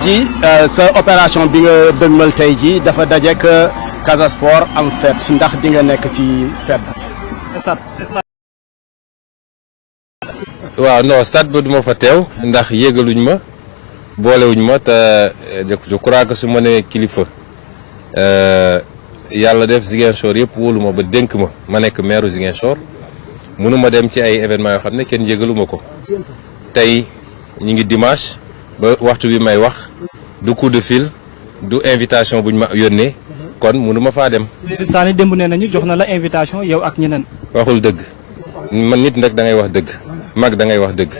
ci sa opération bi nga dëgmal tey ji dafa dajeek Casa Sport am fête ndax di nga nekk ci fête. waaw non stade ba duma fa teew ndax yégaluñ ma boolewuñ ma te je crois que su ma nee kilifa yàlla def Ziguinchor yëpp wóolu ma ba dénk ma nekk maire Ziguinchor mënuma dem ci ay événements yoo xam ne kenn yégaluma ko tey ñu ngi dimanche ba waxtu bi may wax du coup de fil du invitation buñ ma yónnee kon mënuma faa dem. Sané démb nee nañu jox na la invitation yow ak ñeneen. waxul dëgg man nit nag da ngay wax dëgg mag da ngay wax dëgg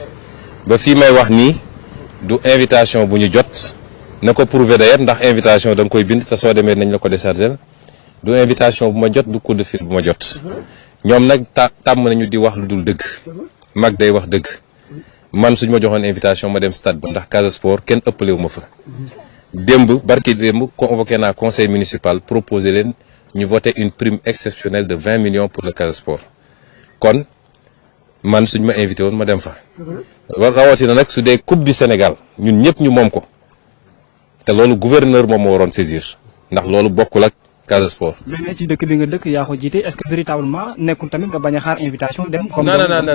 ba fii may wax nii du invitation bu ñu jot na ko prouver d'ailleurs ndax invitation da nga koy bind te soo demee nañ la ko décharger du invitation bu ma jot du coup de fil bu ma jot ñoom nag tàmm nañu di wax lu dul dëgg mag day wax dëgg man suñ ma joxoon invitation ma dem stade ba ndax Casa Sport kenn ëppalewu ma fa démb barki démb convoqué naa conseil municipal proposé leen ñu voté une prime exceptionnelle de 20 millions pour le Casa Sport kon man suñ ma invité woon ma dem fa rawatina nag su dee coupe du Sénégal ñun ñëpp ñu moom ko te loolu gouverneur moom moo waroon saisir ndax loolu bokkul ak Casa Sport. mais ci dëkk bi nga dëkk yaa ko jiite est-ce que véritablement nekkul tamit nga bañ a xaar invitation dem. comme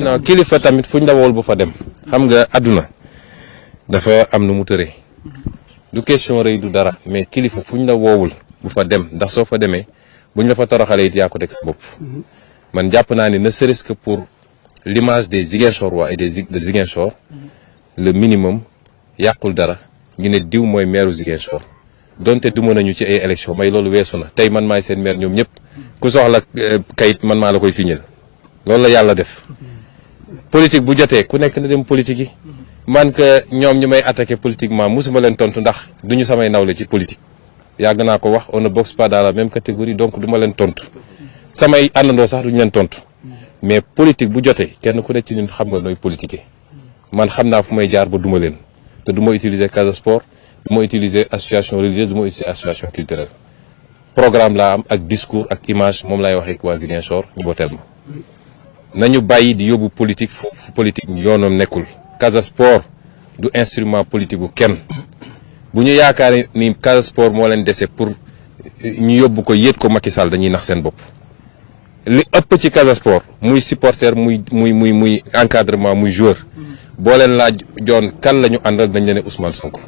non kilifa tamit fuñ la wool bu fa dem. xam nga àdduna dafa am nu mu tëree du question rëy du dara mais kilifa fuñ la woowul bu fa dem ndax soo fa demee buñ la fa toroxalee it yaa ko teg sa bopp. man jàpp naa ne ne serait-ce que pour l'image des Ziguinchorois et de Ziguinchor le minimum yàqul dara ñu ne diw mooy maire Ziguinchor donte duma nañu ci ay élection may loolu weesu na tey man maay seen maire ñoom ñëpp ku soxla kayit man maa la koy signal loolu la yàlla def politique bu jotee ku nekk na dem politique yi man que ñoom ñu may attaqué politiquement musuma leen tontu ndax duñu samay nawle ci politique yàgg naa ko wax on ne boxe pas dans la même catégorie donc duma leen tontu samay àndandoo sax duñu leen tontu mais politique bu jotee kenn ku nekk ci ñun xam nga nooy politiquer man xam naa fu may jaar ba duma leen te du ma utiliser Casa Sport du ma utiliser association religieuse du ma utiliser association culturelle programme laa am ak discours ak image moom laay waxee ak waa Ziguinchor ñu boteel ma nañu bàyyi di yóbbu politique fu politique yoonoom nekkul Casa Sport du instrument politique bu kenn bu ñu yaakaar ni Casa Sport moo leen dese pour ñu yóbbu ko yéet ko Macky Sall dañuy nax seen bopp li ëpp ci Casa Sport muy supporter muy encadrement muy joueur boo leen laaj joon kan la ñu àndal dañ leen ne Ousmane Sonko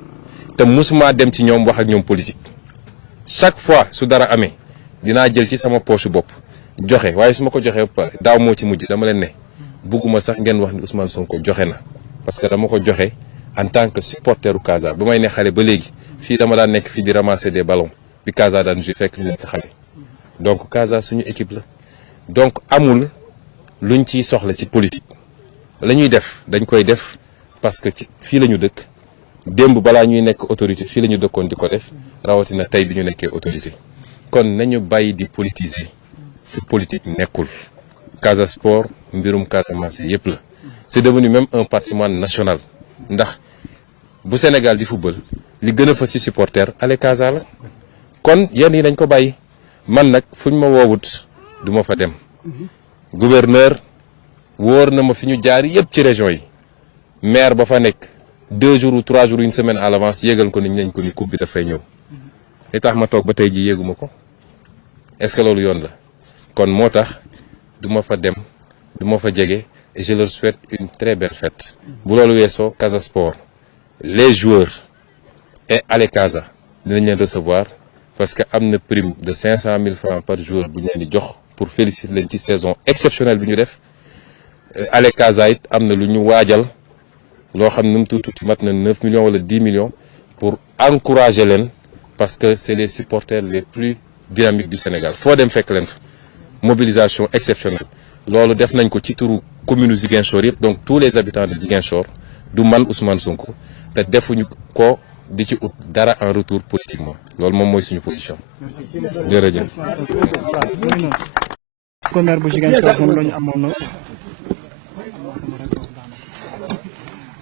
te musuma dem ci ñoom wax ak ñoom politique chaque fois su dara amee dinaa jël ci sama poche bopp joxe waaye su ma ko joxee ba pare daaw moo ci mujj dama leen ne bugguma sax ngeen wax ni Ousmane Sonko joxe na parce que dama ko joxe en tant que supporteru Casa ba may ne xale ba léegi fii dama daan nekk fii di ramasser des ballons bi Casa daan jouer fekk ñu nekk xale donc Casa suñu équipe la donc amul luñ ciy soxla ci politique la ñuy def dañ koy def parce que ci fii la ñu dëkk démb balaa ñuy nekk autorité fii la ñu dëkkoon di ko def rawatina tey bi ñu nekkee autorité kon nañu bàyyi di politiser fu politique nekkul Casa Sport mbirum Casamance yëpp la c'est devenu même un patrimoine national ndax bu Sénégal di football li gën a fës ci supporter ale Casa la kon yenn yi dañ ko bàyyi man nag fuñ ma woowut du ma fa dem gouverneur wóor na ma fi ñu jaar yëpp ci région yi maire ba fa nekk 2 jours ou 3 jours une semaine à l'avance yégal ko ni nañ ko ni coupe bi dafay ñëw li tax ma toog ba tey ji yéeguma ko est-ce que loolu yoon la kon moo tax du ma fa dem du ma fa jege et je leur souhaite une très belle fête bu loolu weesoo Casa Sport les joueurs et ale Casa dinañ leen recevoir parce que am na prime de 500 000 francs par joueur bu ñu leen di jox pour féliciter leen ci saison exceptionnelle bi ñu def ale Casa it am na lu ñu waajal loo xam ne nu mu tuuti mat na 9 millions wala 10 millions pour encourager leen parce que c'est les supporters les plus dynamiques du Sénégal foo dem fekk leen fa mobilisation exceptionnelle loolu def nañ ko ci turu commune Ziguinchor yëpp donc tous les habitants de Ziguinchor du man Ousmane Sonko te defuñu ko di ci ut dara en retour politiquement loolu moom mooy suñu position. jërëjëf. commère bu Ziguinchor moom la ñu amoon.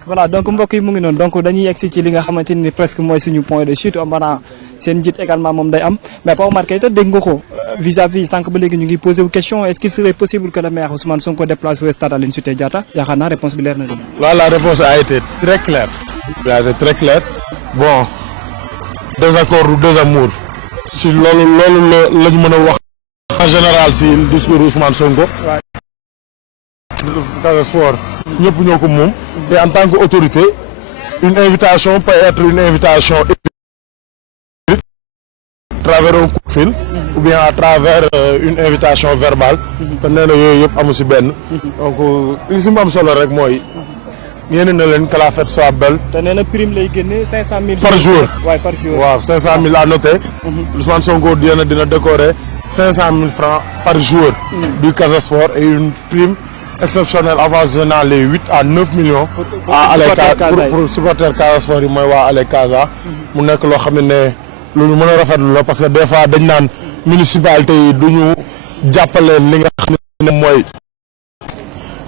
voilà donc mbokk yi mu ngi noonu donc dañuy yegg si ci li nga xamante ni presque mooy suñu point de chute maanaam seen njiit également moom day am mais Pape Omar Keita dégg nga ko vis-à-vis sànq ba léegi ñu ngi posé wu question est-ce qu'il serait possible que le maire Ousmane Sonko déplace au stade Aline Sitoé Diatta yaakaar naa réponse bi leer na. Là, la réponse a été très claire. Elle a été très claire. Bon, désaccord ou désamour si loolu la ñu mën a wax en général si discours Ousmane Sonko. Casa Sport ñëpp ñoo ko moom et en tant que autorité une invitation peut être une invitation écrite à travers un coup de fil ou bien à travers une invitation verbale te nee na yooyu yëpp amu si benn donc li si mu am solo rek mooy yéene na leen que la fête soit belle. te nee na prime lay génne 500000 par jour waaw par jour waaw 500000 à noter. Ousmane Sonko dina décorer 500000 francs par jour du Casa Sport et une prime exceptionnelle avoisinant les 8 à 9 millions à Allez Casa pour supporter Casa Sport yi mooy waa Allez Casa mu nekk loo xam ne lu ñu mën a rafetlu la parce que des fois dañ naan municipalité yi du ñu jàppale li nga xam ne mooy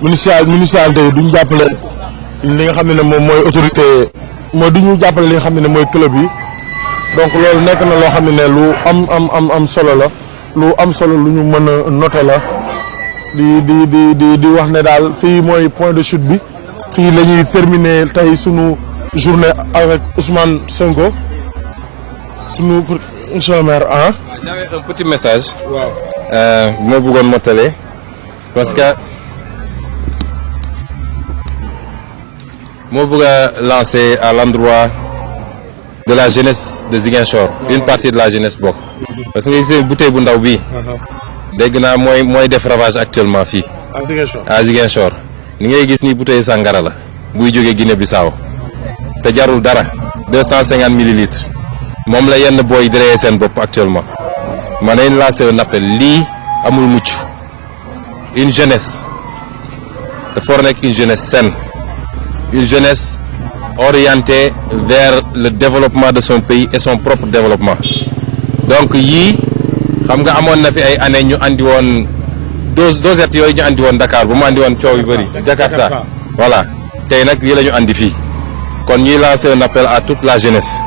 municipalité yi du ñu jàppale li nga xam ne moom mooy autorité mooy du ñu jàppale li nga xam ne mooy club yi donc loolu nekk na loo xam ne lu am solo la lu am solo lu ñu mën a noter la di wax ne daal fii mooy point de chute bi fii la ñuy terminer tey sunu journée avec Ousmane Sonko sunu monsieur le maire ah. j'avais un petit message. waaw. moo bëggoon mottale parce que moo bëgg a lancer à l'endroit de la jeunesse de Ziguinchor. une partie de la jeunesse bokk. parce que nga gisee bouteille bu ndaw bii. dégg naa mooy def ravage actuellement fii. à Ziguinchor ni ngay gis ni bouteille sangara la buy jógee Guinée Bissau te jarul dara 250 millilitres moom la yenn booy di reyee seen bopp actuellement ma nañ lancé un appel lii amul mucc une jeunesse dafa war a nekk une jeunesse saine une jeunesse orientée vers le développement de son pays et son propre développement donc yii xam nga amoon na fi ay années ñu andi woon dosette yooyu ñu andi woon Dakar bu mu andi woon coow yu bëri Jakarta voilà tey nag lii la ñu andi fii kon ñuy lancer un appel à toute la jeunesse